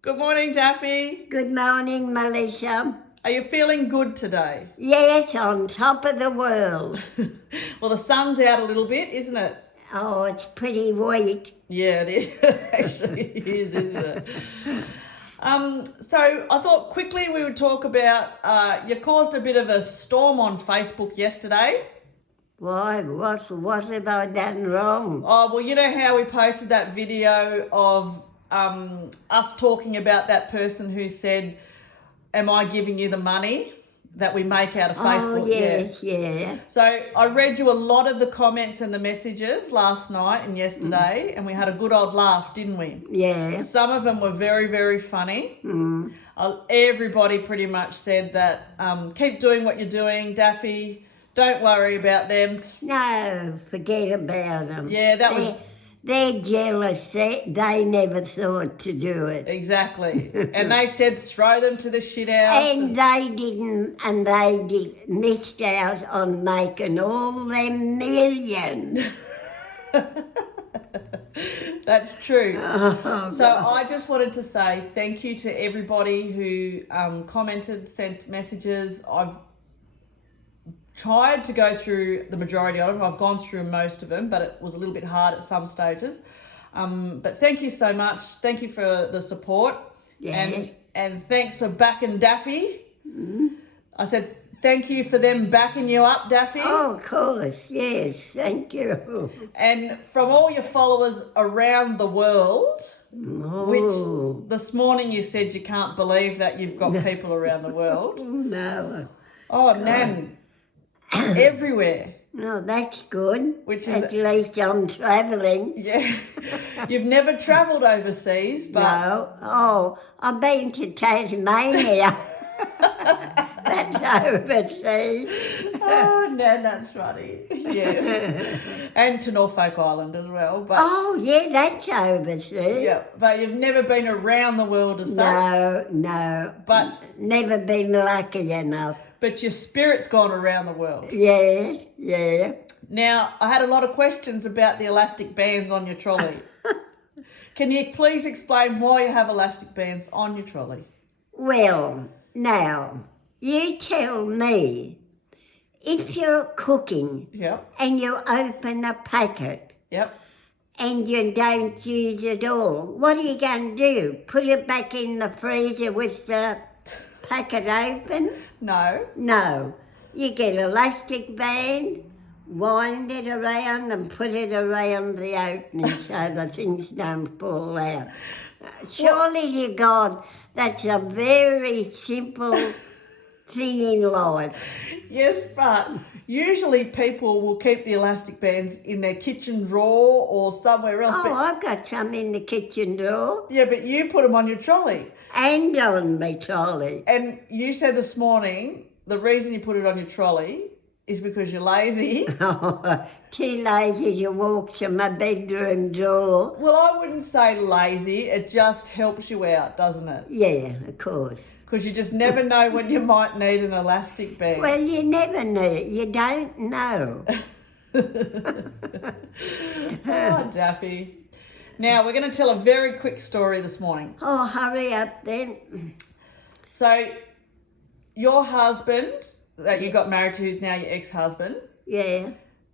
Good morning, Daffy. Good morning, Melissa. Are you feeling good today? Yes, on top of the world. Well, the sun's out a little bit, isn't it? Oh, it's pretty weak. Yeah, it is. Actually, it is, isn't it? So I thought quickly we would talk about, you caused a bit of a storm on Facebook yesterday. Why? What have I done wrong? Oh, well, you know how we posted that video of us talking about that person who said, am I giving you the money that we make out of Facebook? Oh, yes, yeah. So I read you a lot of the comments and the messages last night and yesterday, and we had a good old laugh, didn't we? Yeah. Some of them were very, very funny. Everybody pretty much said that, keep doing what you're doing, Daffy. Don't worry about them. No, forget about them. Yeah, that was... They're jealous. They never thought to do it. Exactly. And they said throw them to the shit house. And they didn't, and they missed out on making all them millions. That's true. Oh, so I just wanted to say thank you to everybody who commented, sent messages. I've tried to go through the majority of them. I've gone through most of them, but it was a little bit hard at some stages. But thank you so much. Thank you for the support. Yes. And thanks for backing Daffy. I said thank you for them backing you up, Daffy. Oh, of course, yes, thank you. And from all your followers around the world, which this morning you said you can't believe that you've got people around the world. No. Oh, Nan. Everywhere. Oh, that's good. Which is at least I'm travelling. Yeah. You've never travelled overseas, but... No. Oh, I've been to Tasmania. That's overseas. Oh, no, that's funny. Yes. And to Norfolk Island as well. But oh, yeah, that's overseas. yeah, but you've never been around the world as such. No. But never been lucky enough. But your spirit's gone around the world. Yeah. Now, I had a lot of questions about the elastic bands on your trolley. Can you please explain why you have elastic bands on your trolley? Well, now, you tell me, if you're cooking and you open a packet and you don't use it all, what are you going to do? Put it back in the freezer with the packet open? No. You get an elastic band, wind it around and put it around the opening so the things don't fall out. Surely to God, that's a very simple thing in life. Yes, but usually people will keep the elastic bands in their kitchen drawer or somewhere else. Oh, I've got some in the kitchen drawer. Yeah, but you put them on your trolley. And on my trolley. And you said this morning the reason you put it on your trolley is because you're lazy. Oh, too lazy to walk to my bedroom door. Well, I wouldn't say lazy. It just helps you out, doesn't it? Yeah, of course. Because you just never know when you might need an elastic band. Well, you never know. You don't know. Oh, Daffy. Now, we're going to tell a very quick story this morning. Oh, hurry up then. So, your husband that you got married to, who's now your ex-husband. Yeah.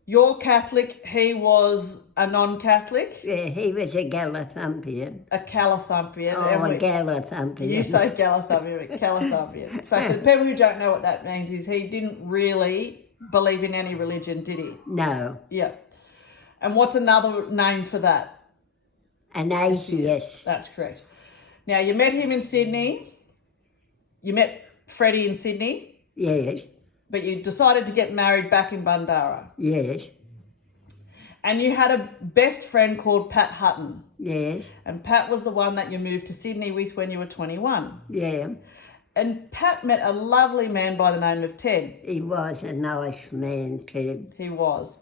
You're Catholic, he was a non-Catholic. Yeah, he was a Galathumpian. A Calathumpian. Oh, a Galathumpian. You say Galathumpian, but Calathumpian. So for the people who don't know what that means is he didn't really believe in any religion, did he? No. Yeah. And what's another name for that? An atheist. That's correct. Now, you met him in Sydney. You met Freddie in Sydney. Yes. But you decided to get married back in Bundarra. Yes. And you had a best friend called Pat Hutton. Yes. And Pat was the one that you moved to Sydney with when you were 21. Yeah. And Pat met a lovely man by the name of Ted. He was a nice man, Ted. He was.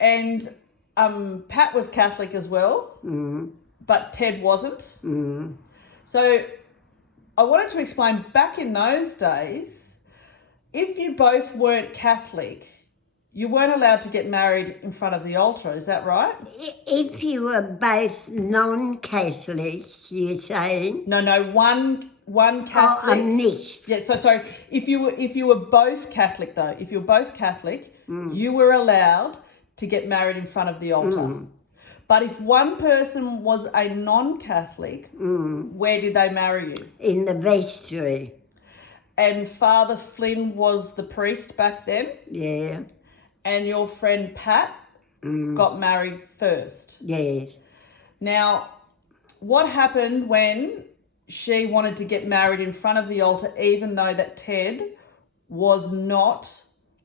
And Pat was Catholic as well, but Ted wasn't. So I wanted to explain, back in those days, if you both weren't Catholic, you weren't allowed to get married in front of the altar, is that right? If you were both non-Catholics, you're saying? No, one Catholic. Oh, a mix. Yeah, so sorry. If you were both Catholic though, if you were both Catholic, you were allowed to get married in front of the altar. But if one person was a non-Catholic, where did they marry you? In the vestry. And Father Flynn was the priest back then? Yeah. And your friend Pat got married first? Yes. Now, what happened when she wanted to get married in front of the altar, even though that Ted was not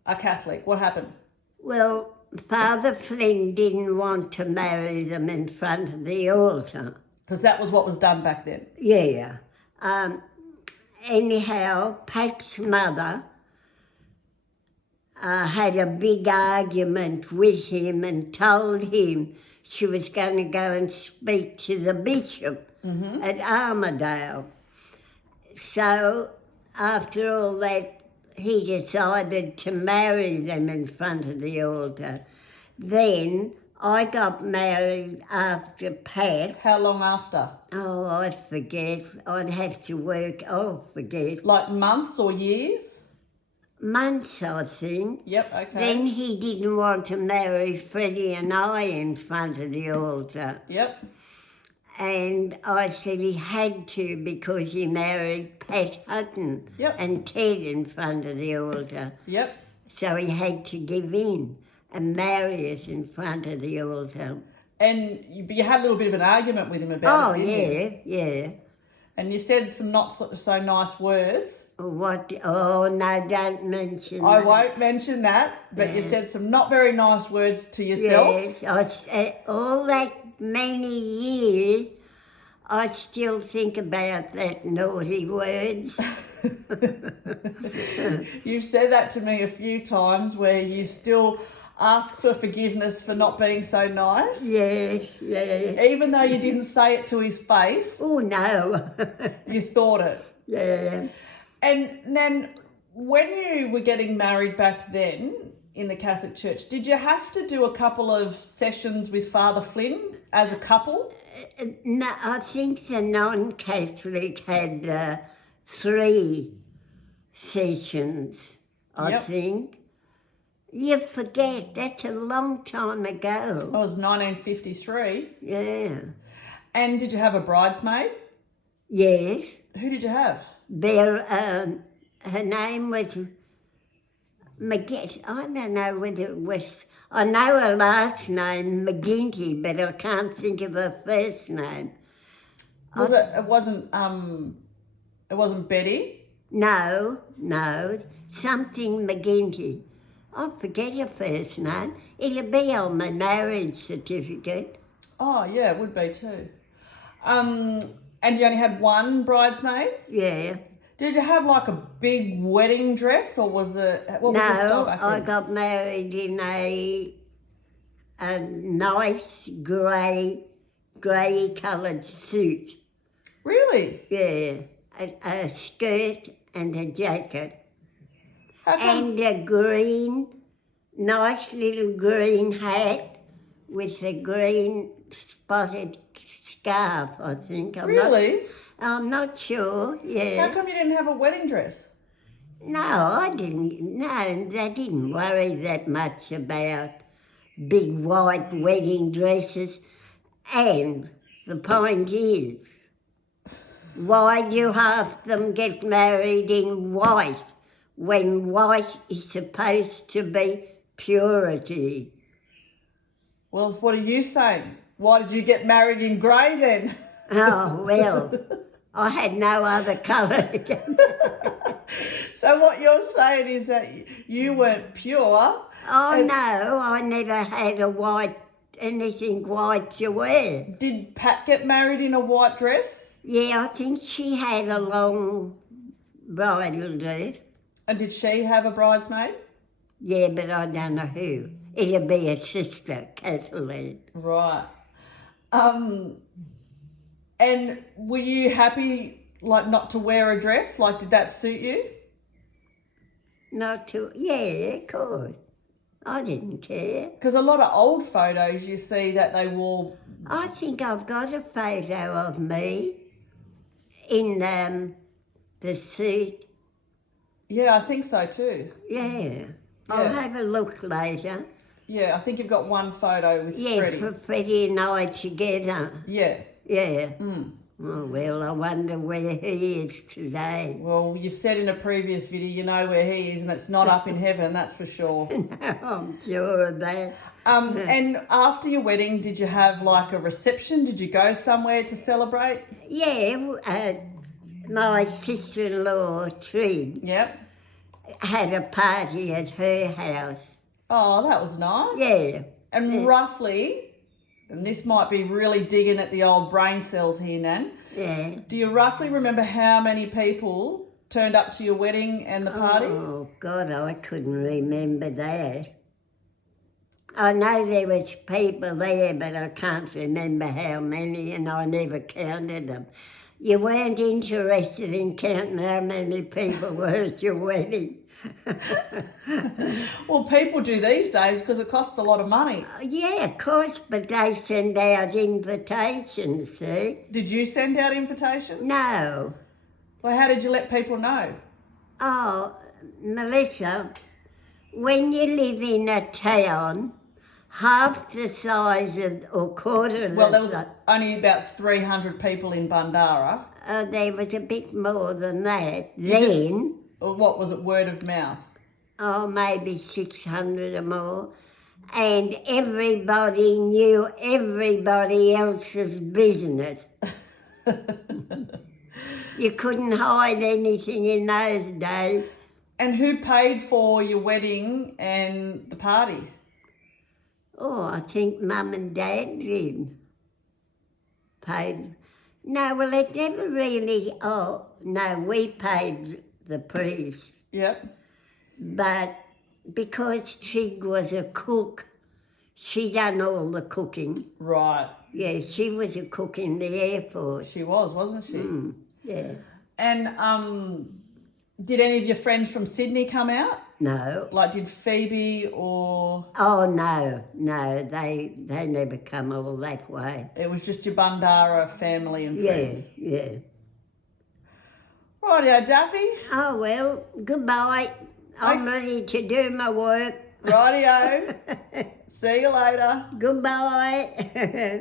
a Catholic? What happened? Well, Father Flynn didn't want to marry them in front of the altar. Because that was what was done back then? Yeah. Anyhow, Pat's mother had a big argument with him and told him she was going to go and speak to the bishop at Armadale. So after all that, he decided to marry them in front of the altar. Then I got married after Pat. How long after? Oh, I forget. I'd have to work. I'll forget. Like months or years? Months, I think. Yep, okay. Then he didn't want to marry Freddie and I in front of the altar. Yep. And I said he had to because he married Pat Hutton and Ted in front of the altar. Yep. So he had to give in and marry us in front of the altar. And you had a little bit of an argument with him about it, didn't you? Yeah. And you said some not so nice words. What? Oh, no, don't mention I that. won't mention that, but you said some not very nice words to yourself. Yes, all that many years, I still think about that naughty words. You've said that to me a few times where you still ask for forgiveness for not being so nice. Yes, yeah. Even though you didn't say it to his face. Oh, no. You thought it. Yeah. And then when you were getting married back then in the Catholic Church, did you have to do a couple of sessions with Father Flynn as a couple? No, I think the non-Catholic had 3 sessions, I think. You forget, that's a long time ago. That was 1953. Yeah. And did you have a bridesmaid? Yes. Who did you have? Her name was McGinty. I don't know whether it was... I know her last name, McGinty, but I can't think of her first name. It wasn't Betty? No, something McGinty. I forget her first name. It'll be on my marriage certificate. Oh, yeah, it would be too. And you only had one bridesmaid? Yeah. Did you have like a big wedding dress or was it... What was the style back then? I got married in a nice grey coloured suit. Really? Yeah. A skirt and a jacket. How come? And a nice little green hat with a green spotted scarf, I think. I'm not sure, yeah. How come you didn't have a wedding dress? No, I didn't. No, they didn't worry that much about big white wedding dresses. And the point is, why do half them get married in white when white is supposed to be purity? Well, what are you saying? Why did you get married in grey then? Oh, well, I had no other colour. So what you're saying is that you weren't pure? Oh, no, I never had anything white to wear. Did Pat get married in a white dress? Yeah, I think she had a long bridal dress. And did she have a bridesmaid? Yeah, but I don't know who. It'll be a sister, Kathleen. Right. And were you happy, like, not to wear a dress? Like, did that suit you? Yeah, of course. I didn't care. Because a lot of old photos you see that they wore... I think I've got a photo of me in the suit. Yeah, I think so too. Yeah. I'll have a look later. Yeah, I think you've got one photo with Freddie. Yeah, for Freddie and I together. Yeah. Yeah. Mm. Oh, well, I wonder where he is today. Well, you've said in a previous video you know where he is, and it's not up in heaven, that's for sure. No, I'm sure of that. And after your wedding, did you have like a reception? Did you go somewhere to celebrate? Yeah, my sister-in-law, Trig, had a party at her house. Oh, that was nice. Yeah. And roughly, and this might be really digging at the old brain cells here, Nan. Yeah. Do you roughly remember how many people turned up to your wedding and the party? Oh, God, I couldn't remember that. I know there was people there, but I can't remember how many, and I never counted them. You weren't interested in counting how many people were at your wedding. Well, people do these days because it costs a lot of money. Yeah, of course, but they send out invitations, see? Did you send out invitations? No. Well, how did you let people know? Oh, Melissa, when you live in a town half the size of, or quarter of well, there was only about 300 people in Bandara. There was a bit more than that. Then... Or what was it, word of mouth? Oh, maybe 600 or more. And everybody knew everybody else's business. You couldn't hide anything in those days. And who paid for your wedding and the party? Oh, I think Mum and Dad did. Paid. No, well, it never really... Oh, no, we paid the priest. Yep. But because Trig was a cook, she done all the cooking. Right. Yeah, she was a cook in the Air Force. She was, wasn't she? Yeah. And did any of your friends from Sydney come out? No. Like did Phoebe or... Oh, no, they never come all that way. It was just your Bandara family and friends? Yeah. Rightio, Daffy. Oh, well, goodbye. I'm ready to do my work. Rightio. See you later. Goodbye.